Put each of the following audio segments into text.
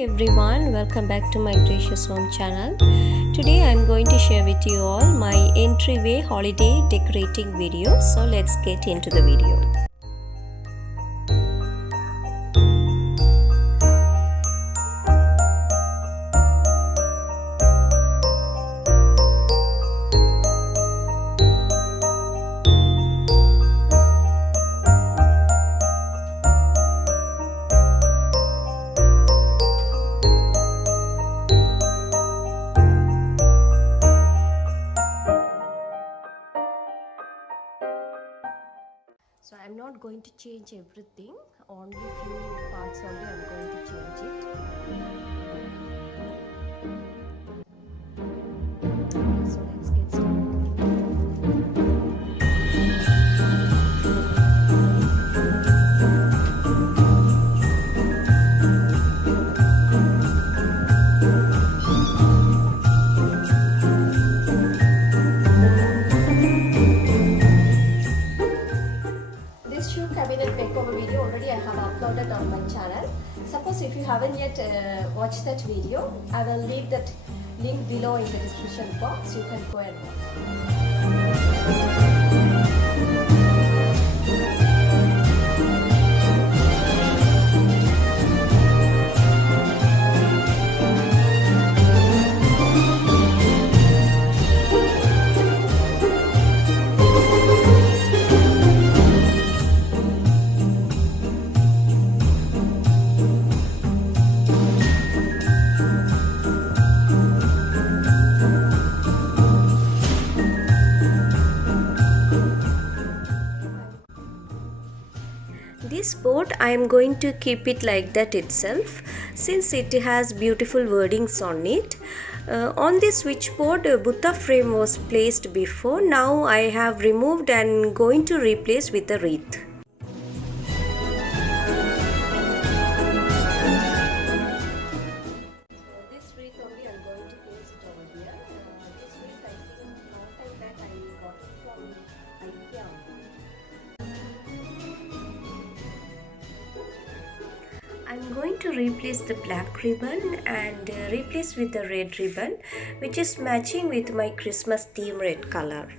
Everyone, welcome back to my gracious home channel. Today I am going to share with you all my entryway holiday decorating video. So let's get into the video. So I'm not going to change everything, only few parts only I'm going to change it. So let's get started. This shoe cabinet makeover video already I have uploaded on my channel. Suppose if you haven't yet watched that video, I will leave that link below in the description box. You can go and watch. This board I am going to keep it like that itself, since it has beautiful wordings on it. On this switchboard Buddha frame was placed before. Now I have removed and going to replace with a wreath. This wreath only I am going to place it over here. This wreath I think long time back I got it from IKEA. I'm going to replace the black ribbon and replace with the red ribbon, which is matching with my Christmas theme red color.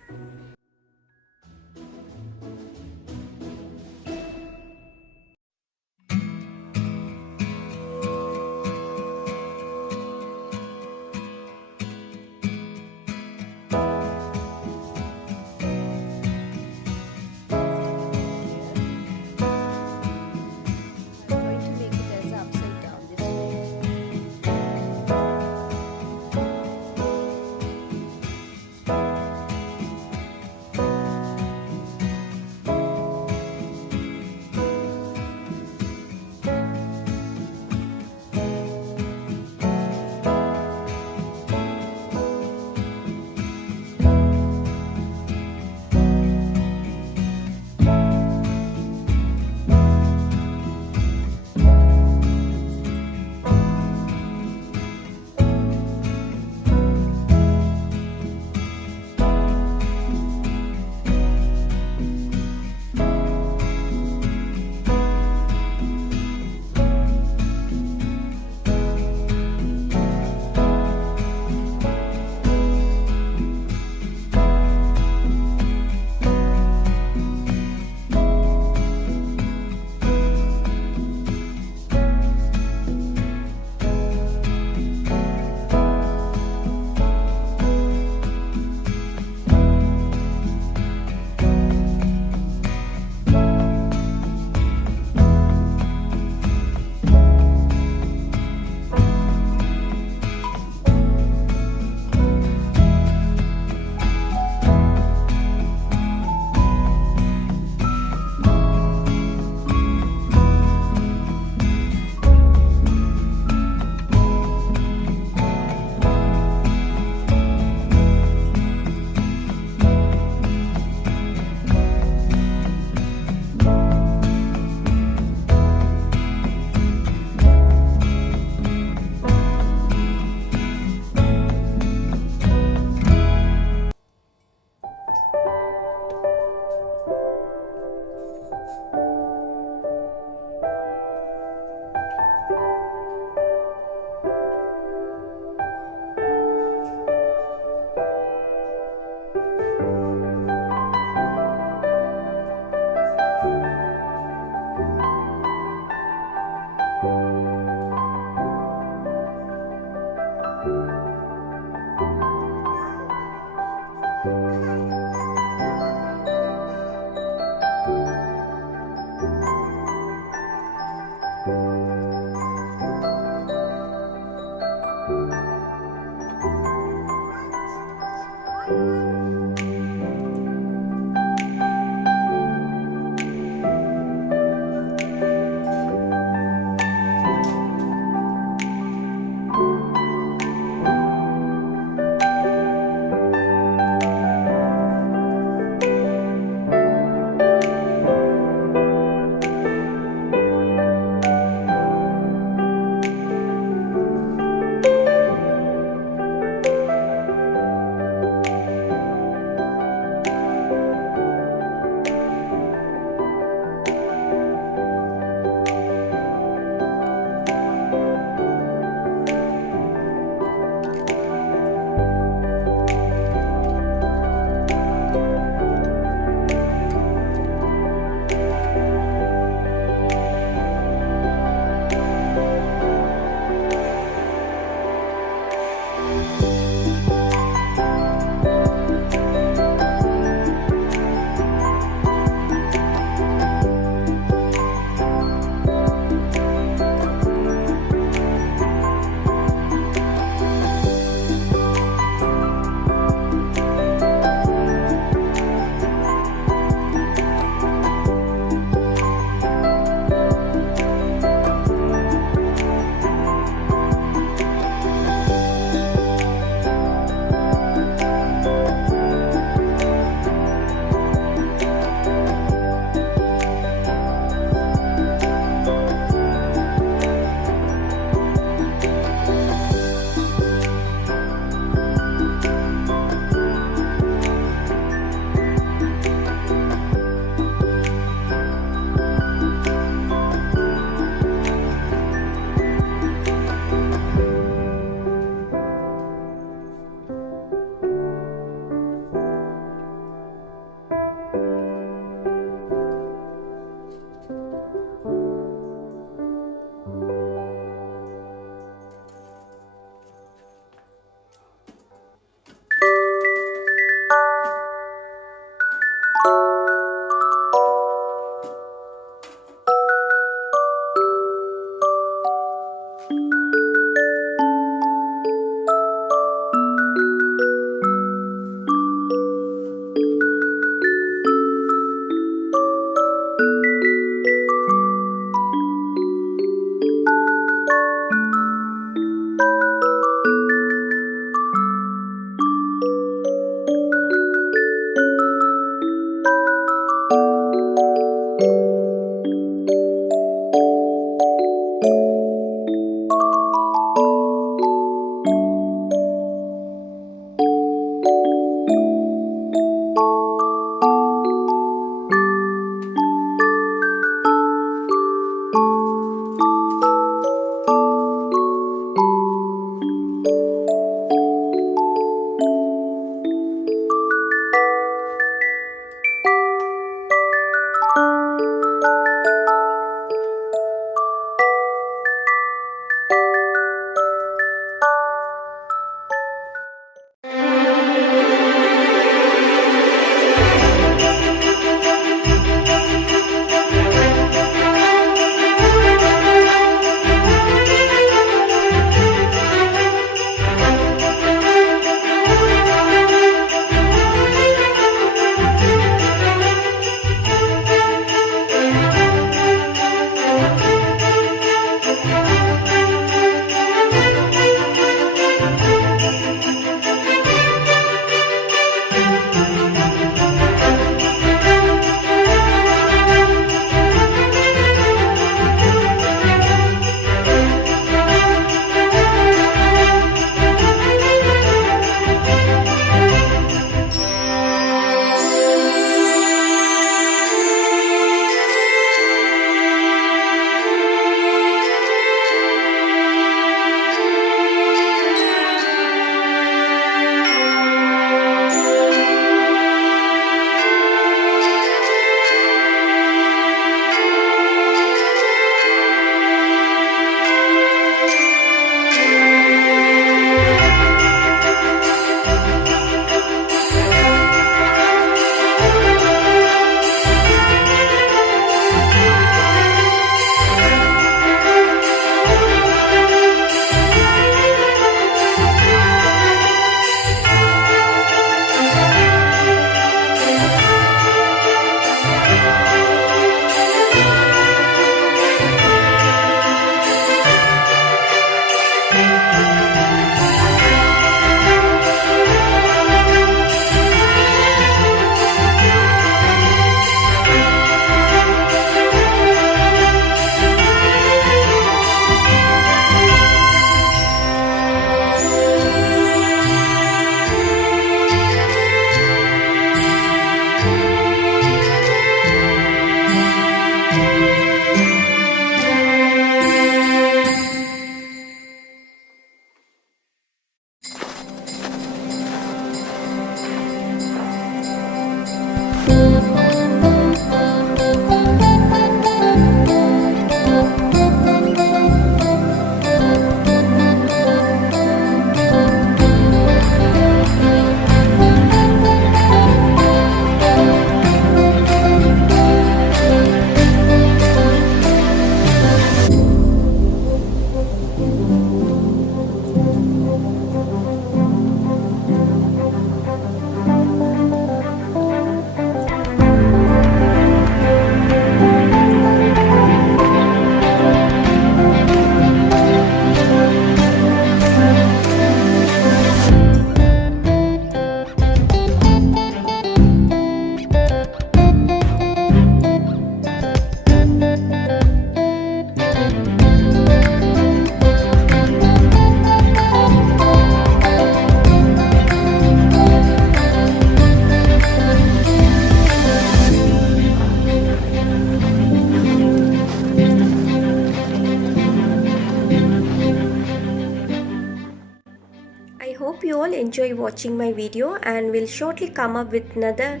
enjoy watching my video and will shortly come up with another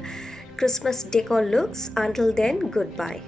Christmas decor looks. Until then, goodbye.